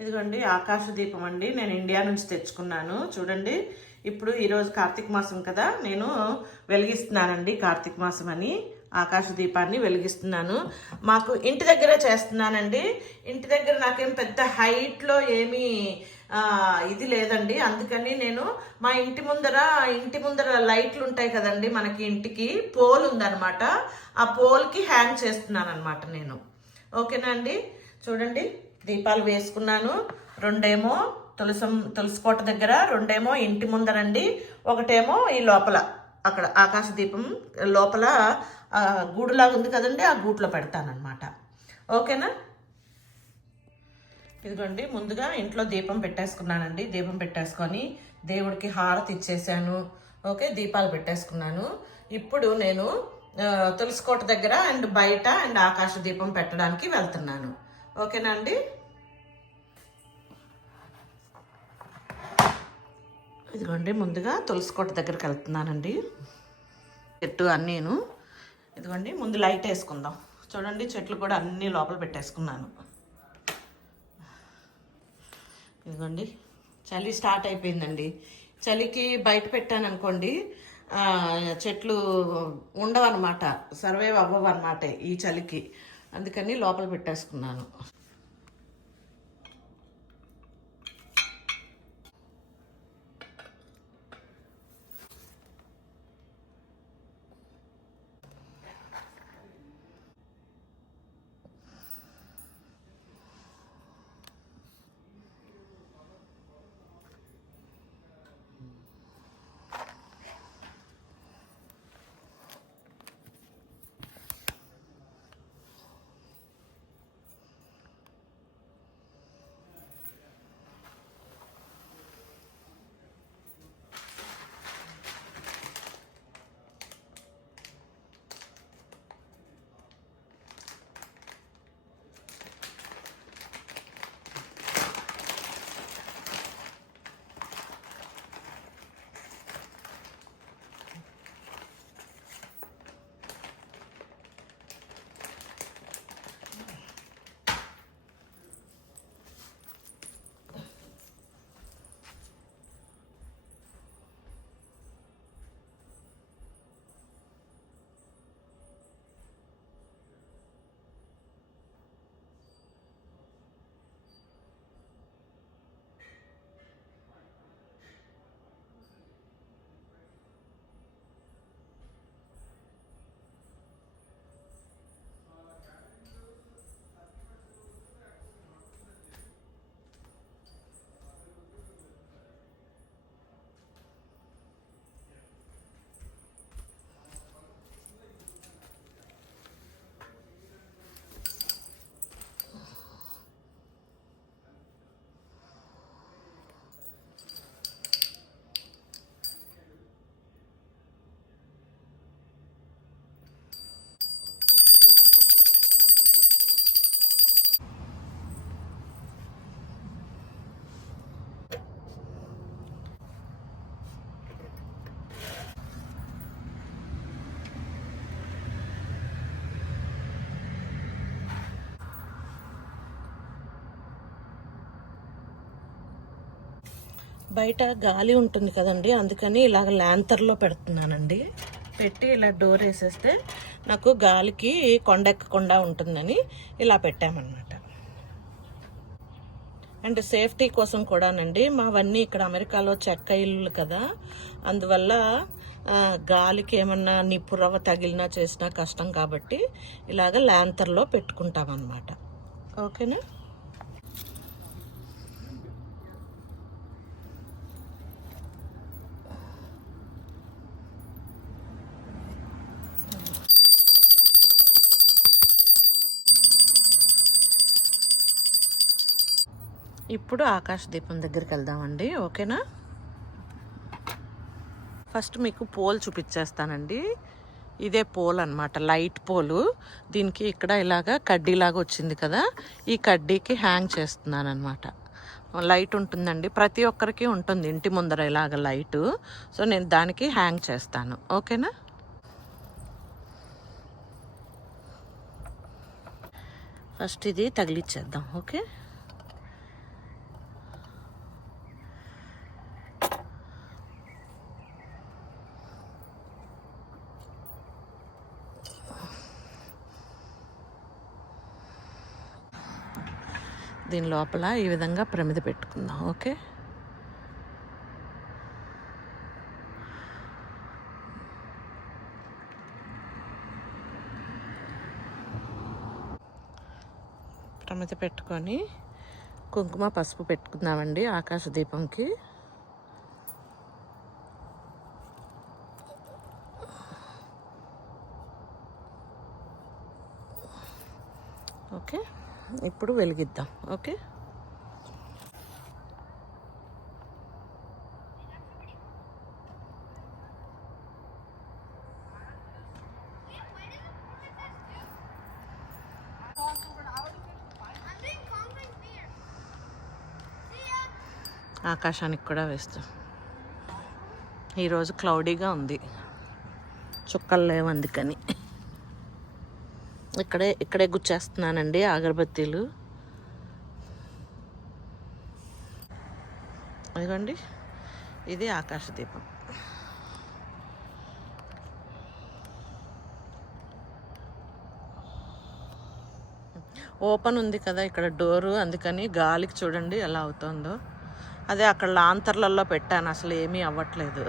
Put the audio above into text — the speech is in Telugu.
ఇదిగోండి ఆకాశ దీపం అండి. నేను ఇండియా నుంచి తెచ్చుకున్నాను. చూడండి ఇప్పుడు ఈరోజు కార్తీక మాసం కదా. నేను వెలిగిస్తున్నానండి కార్తీక మాసం అని. ఆకాశ దీపాన్ని వెలిగిస్తున్నాను. మాకు ఇంటి దగ్గరే చేస్తున్నానండి. ఇంటి దగ్గర నాకేం పెద్ద హైట్లో ఏమీ ఇది లేదండి. అందుకని నేను మా ఇంటి ముందర ఇంటి ముందర లైట్లు ఉంటాయి కదండి మనకి ఇంటికి పోల్ ఉందన్నమాట. ఆ పోల్కి హ్యాంగ్ చేస్తున్నాను అనమాట నేను. ఓకేనా అండి? చూడండి. దీపాలు వేసుకున్నాను. రెండేమో తులసం తులసికోట దగ్గర రెండేమో ఇంటి ముందరండి ఒకటేమో ఈ లోపల అక్కడ ఆకాశ దీపం లోపల గూడులాగా ఉంది కదండి ఆ గూట్లో పెడతానమాట ఓకేనా? ఇదిగోండి ముందుగా ఇంట్లో దీపం పెట్టేసుకున్నానండి. దీపం పెట్టేసుకొని దేవుడికి హారతి ఇచ్చేసాను. ఓకే దీపాలు పెట్టేసుకున్నాను. ఇప్పుడు నేను తులసికోట దగ్గర అండ్ బయట అండ్ ఆకాశ దీపం పెట్టడానికి వెళ్తున్నాను. ఓకేనా అండి? ఇదిగోండి ముందుగా తులసికోట దగ్గరికి వెళ్తున్నానండి. చెట్టు అన్నీను. ఇదిగోండి ముందు లైట్ వేసుకుందాం. చూడండి చెట్లు కూడా అన్నీ లోపల పెట్టేసుకున్నాను. ఇదిగోండి చలి స్టార్ట్ అయిపోయిందండి. చలికి బయట పెట్టాను అనుకోండి చెట్లు ఉండవన్నమాట. సర్వైవ్ అవ్వవు అనమాట ఈ చలికి. అందుకని లోపల పెట్టేసుకున్నాను. బయట గాలి ఉంటుంది కదండి అందుకని ఇలాగ ల్యాంతర్లో పెడుతున్నానండి. పెట్టి ఇలా డోర్ వేసేస్తే నాకు గాలికి కొండెక్కకుండా ఉంటుందని ఇలా పెట్టామన్నమాట. అండ్ సేఫ్టీ కోసం కూడానండి మావన్నీ ఇక్కడ అమెరికాలో చెక్క ఇల్లు కదా అందువల్ల గాలికి ఏమన్నా నిప్పు రవ్వ తగిలినా చేసినా కష్టం కాబట్టి ఇలాగ ల్యాంతర్లో పెట్టుకుంటాం అన్నమాట ఓకేనా? ఇప్పుడు ఆకాశ దీపం దగ్గరికి వెళ్దామండి ఓకేనా? ఫస్ట్ మీకు పోల్ చూపించేస్తానండి. ఇదే పోల్ అనమాట లైట్ పోలు. దీనికి ఇక్కడ ఇలాగా కడ్డీలాగా వచ్చింది కదా ఈ కడ్డీకి హ్యాంగ్ చేస్తున్నాను అనమాట లైట్ ఉంటుందండి ప్రతి ఒక్కరికి ఉంటుంది ఇంటి ముందర ఇలాగ లైటు. సో నేను దానికి హ్యాంగ్ చేస్తాను ఓకేనా? ఫస్ట్ ఇది తగిలిచ్చేద్దాం ఓకే? దీని లోపల ఈ విధంగా ప్రమిద పెట్టుకుందాం ఓకే? ప్రమిద పెట్టుకొని కుంకుమ పసుపు పెట్టుకుందామండి ఆకాశ దీపంకి. ఓకే? ఇప్పుడు వెలిగిద్దాం ఓకే? ఆకాశానికి కూడా వేస్తాం. ఈరోజు క్లౌడీగా ఉంది. చుక్కలు లేవు అందుకని ఇక్కడే ఇక్కడే గుచ్చేస్తున్నానండి అగరబత్తీలు. ఇదిగోండి ఇది ఆకాశ దీపం. ఓపెన్ ఉంది కదా ఇక్కడ డోరు అందుకని గాలికి చూడండి ఎలా అవుతుందో. అదే అక్కడ లాంతర్లలో పెట్టాను అసలు ఏమీ అవ్వట్లేదు.